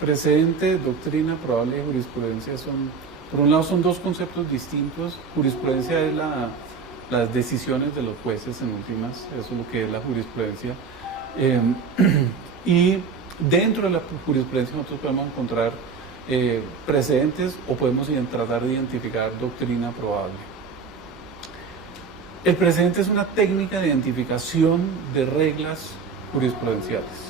Precedente, doctrina, probable y jurisprudencia por un lado son dos conceptos distintos. Jurisprudencia es las decisiones de los jueces en últimas, eso es lo que es la jurisprudencia. Y dentro de la jurisprudencia nosotros podemos encontrar precedentes o podemos tratar de identificar doctrina probable. El precedente es una técnica de identificación de reglas jurisprudenciales.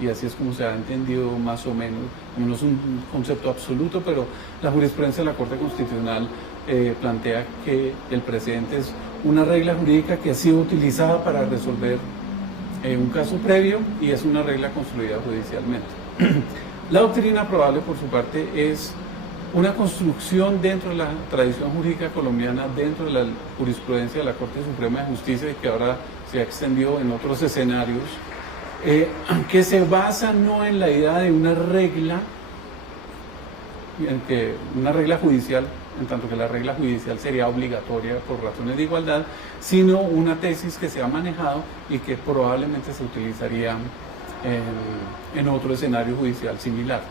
Y así es como se ha entendido más o menos, no es un concepto absoluto, pero la jurisprudencia de la Corte Constitucional plantea que el precedente es una regla jurídica que ha sido utilizada para resolver un caso previo y es una regla construida judicialmente. La doctrina probable, por su parte, es una construcción dentro de la tradición jurídica colombiana, dentro de la jurisprudencia de la Corte Suprema de Justicia y que ahora se ha extendido en otros escenarios, que se basa no en la idea de una regla judicial, en tanto que la regla judicial sería obligatoria por razones de igualdad, sino una tesis que se ha manejado y que probablemente se utilizaría en otro escenario judicial similar.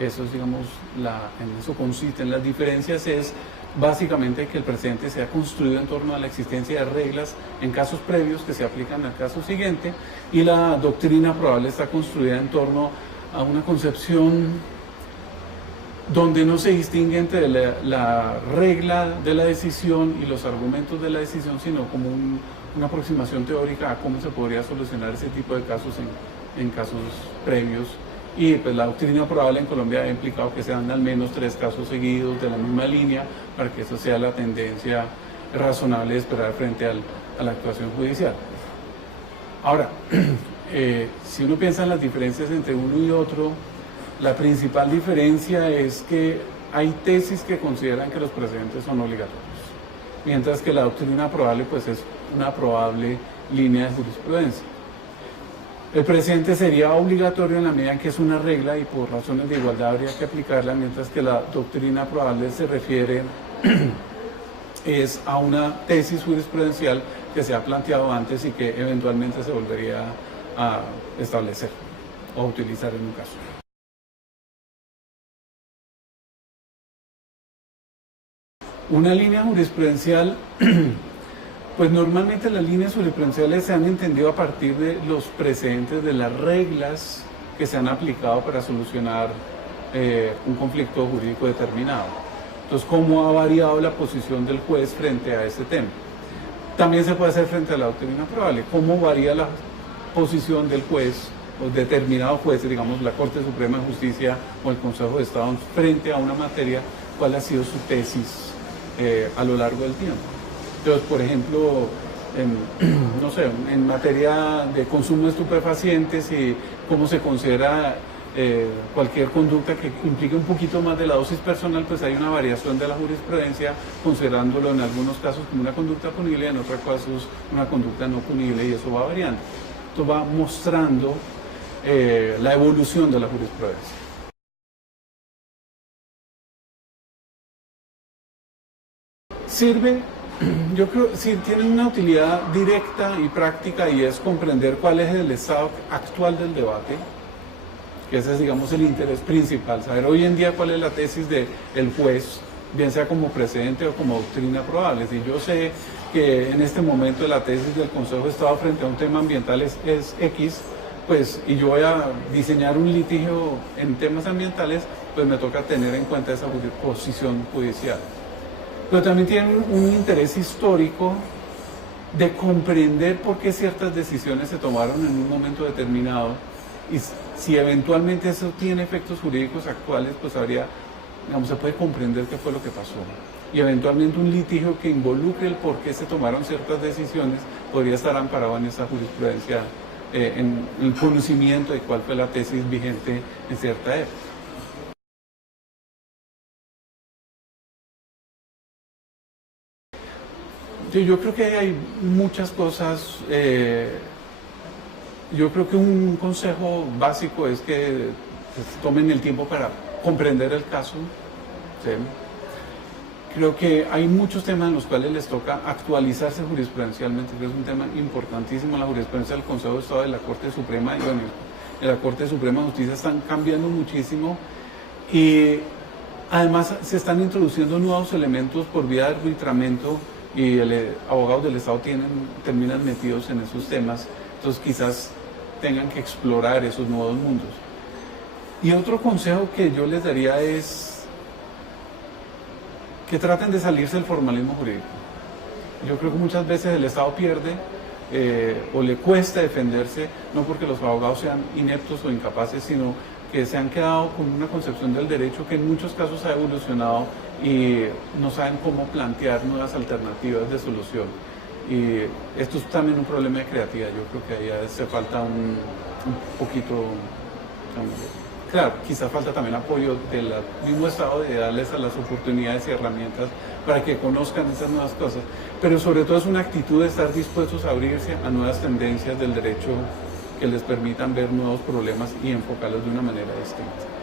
Eso es, digamos, en eso consisten las diferencias, es básicamente que el precedente se ha construido en torno a la existencia de reglas en casos previos que se aplican al caso siguiente, y la doctrina probable está construida en torno a una concepción donde no se distingue entre la regla de la decisión y los argumentos de la decisión, sino como una aproximación teórica a cómo se podría solucionar ese tipo de casos en casos previos. Y pues la doctrina probable en Colombia ha implicado que se dan al menos 3 casos seguidos de la misma línea para que eso sea la tendencia razonable de esperar frente a la actuación judicial. Ahora, si uno piensa en las diferencias entre uno y otro, la principal diferencia es que hay tesis que consideran que los precedentes son obligatorios, mientras que la doctrina probable pues es una probable línea de jurisprudencia. El precedente sería obligatorio en la medida en que es una regla y por razones de igualdad habría que aplicarla, mientras que la doctrina probable se refiere es a una tesis jurisprudencial que se ha planteado antes y que eventualmente se volvería a establecer o utilizar en un caso. Una línea jurisprudencial, pues normalmente las líneas jurisprudenciales se han entendido a partir de los precedentes de las reglas que se han aplicado para solucionar un conflicto jurídico determinado. Entonces, ¿cómo ha variado la posición del juez frente a este tema? También se puede hacer frente a la doctrina probable. ¿Cómo varía la posición del juez o determinado juez, digamos la Corte Suprema de Justicia o el Consejo de Estado, frente a una materia? ¿Cuál ha sido su tesis a lo largo del tiempo? Entonces, por ejemplo, en materia de consumo de estupefacientes y cómo se considera cualquier conducta que implique un poquito más de la dosis personal, pues hay una variación de la jurisprudencia, considerándolo en algunos casos como una conducta punible, en otros casos una conducta no punible, y eso va variando. Esto va mostrando la evolución de la jurisprudencia. Sirve, yo creo, sí, tiene una utilidad directa y práctica, y es comprender cuál es el estado actual del debate, que ese es, digamos, el interés principal, saber hoy en día cuál es la tesis del juez, bien sea como precedente o como doctrina probable. Si yo sé que en este momento la tesis del Consejo de Estado frente a un tema ambiental es X, pues, y yo voy a diseñar un litigio en temas ambientales, pues me toca tener en cuenta esa posición judicial. Pero también tiene un interés histórico de comprender por qué ciertas decisiones se tomaron en un momento determinado, y si eventualmente eso tiene efectos jurídicos actuales, pues se puede comprender qué fue lo que pasó. Y eventualmente un litigio que involucre el por qué se tomaron ciertas decisiones podría estar amparado en esa jurisprudencia, en el conocimiento de cuál fue la tesis vigente en cierta época. Yo creo que hay muchas cosas. Yo creo que un consejo básico es que tomen el tiempo para comprender el caso. ¿Sí? Creo que hay muchos temas en los cuales les toca actualizarse jurisprudencialmente, que es un tema importantísimo, la jurisprudencia del Consejo de Estado, de la Corte Suprema, y bueno, de la Corte Suprema de Justicia están cambiando muchísimo y además se están introduciendo nuevos elementos por vía de arbitramiento y abogados del Estado terminan metidos en esos temas, entonces quizás tengan que explorar esos nuevos mundos. Y otro consejo que yo les daría es que traten de salirse del formalismo jurídico. Yo creo que muchas veces el Estado pierde o le cuesta defenderse, no porque los abogados sean ineptos o incapaces, sino que se han quedado con una concepción del derecho que en muchos casos ha evolucionado y no saben cómo plantear nuevas alternativas de solución. Y esto es también un problema de creatividad. Yo creo que ahí hace falta un poquito, claro, quizás falta también apoyo del mismo Estado de darles a las oportunidades y herramientas para que conozcan esas nuevas cosas, pero sobre todo es una actitud de estar dispuestos a abrirse a nuevas tendencias del derecho que les permitan ver nuevos problemas y enfocarlos de una manera distinta.